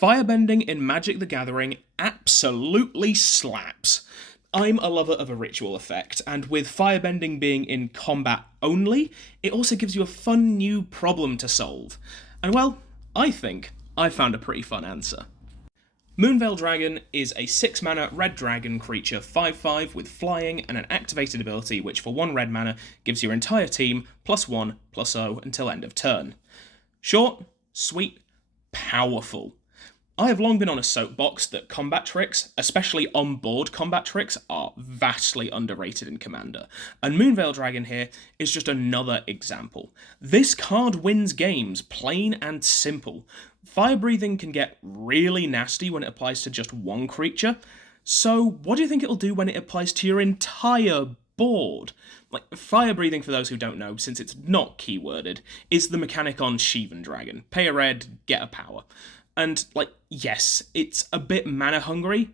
Firebending in Magic the Gathering absolutely slaps. I'm a lover of a ritual effect, and with firebending being in combat only, it also gives you a fun new problem to solve. And well, I think I found a pretty fun answer. Moonveil Dragon is a 6-mana red dragon creature 5/5 with flying and an activated ability which for 1 red mana gives your entire team +1/+0 until end of turn. Short, sweet, powerful. I have long been on a soapbox that combat tricks, especially on-board combat tricks, are vastly underrated in Commander, and Moonveil Dragon here is just another example. This card wins games, plain and simple. Fire breathing can get really nasty when it applies to just one creature, so what do you think it'll do when it applies to your entire board? Fire breathing, for those who don't know, since it's not keyworded, is the mechanic on Sheevan Dragon. Pay a red, get a power. And, yes, it's a bit mana hungry,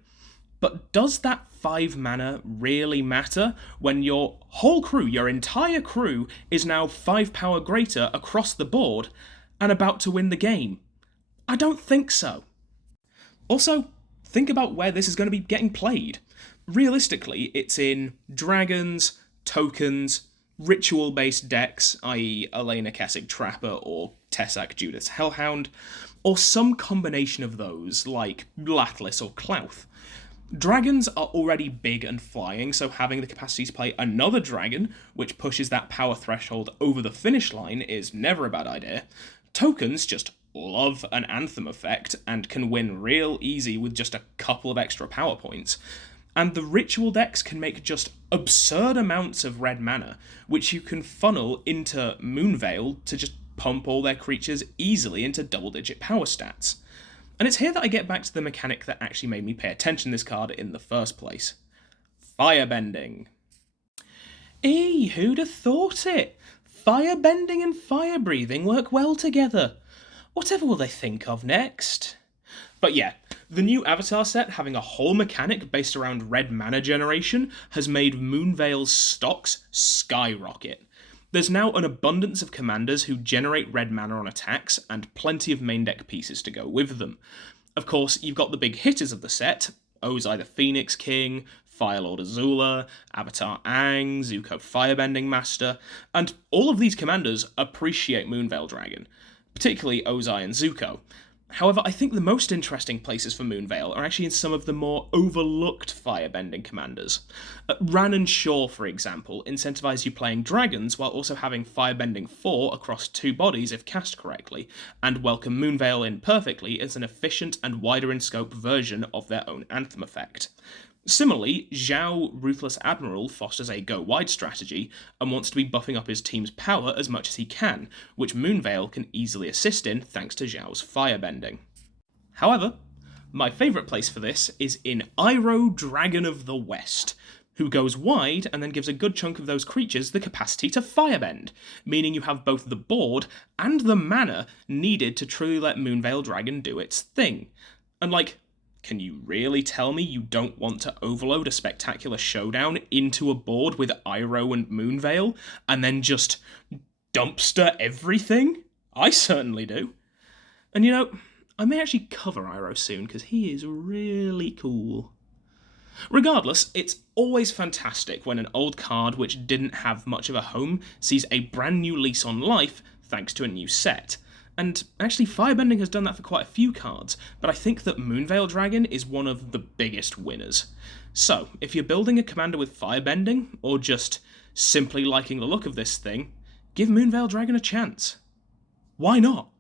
but does that 5 mana really matter when your whole crew, your entire crew, is now 5 power greater across the board and about to win the game? I don't think so. Also, think about where this is going to be getting played. Realistically, it's in dragons, tokens, ritual-based decks, i.e. Elena Kessig Trapper or Tessak Judas Hellhound, or some combination of those, like Latlas or Clouth. Dragons are already big and flying, so having the capacity to play another dragon, which pushes that power threshold over the finish line, is never a bad idea. Tokens just love an Anthem effect, and can win real easy with just a couple of extra power points. And the ritual decks can make just absurd amounts of red mana, which you can funnel into Moonveil to just pump all their creatures easily into double-digit power stats. And it's here that I get back to the mechanic that actually made me pay attention to this card in the first place. Firebending. Who'd have thought it? Firebending and fire breathing work well together. Whatever will they think of next? But yeah, the new Avatar set having a whole mechanic based around red mana generation has made Moonveil's stocks skyrocket. There's now an abundance of commanders who generate red mana on attacks, and plenty of main deck pieces to go with them. Of course, you've got the big hitters of the set, Ozai the Phoenix King, Firelord Azula, Avatar Aang, Zuko Firebending Master, and all of these commanders appreciate Moonveil Dragon, particularly Ozai and Zuko. However, I think the most interesting places for Moonveil are actually in some of the more overlooked firebending commanders. Ran and Shaw, for example, incentivize you playing dragons while also having firebending 4 across 2 bodies if cast correctly, and welcome Moonveil in perfectly as an efficient and wider in scope version of their own Anthem effect. Similarly, Zhao Ruthless Admiral fosters a go-wide strategy and wants to be buffing up his team's power as much as he can, which Moonveil can easily assist in thanks to Zhao's firebending. However, my favourite place for this is in Iroh Dragon of the West, who goes wide and then gives a good chunk of those creatures the capacity to firebend, meaning you have both the board and the mana needed to truly let Moonveil Dragon do its thing. And can you really tell me you don't want to overload a spectacular showdown into a board with Iroh and Moonveil, and then just dumpster everything? I certainly do. And I may actually cover Iroh soon, because he is really cool. Regardless, it's always fantastic when an old card which didn't have much of a home sees a brand new lease on life thanks to a new set. And actually, Firebending has done that for quite a few cards, but I think that Moonveil Dragon is one of the biggest winners. So, if you're building a commander with Firebending, or just simply liking the look of this thing, give Moonveil Dragon a chance. Why not?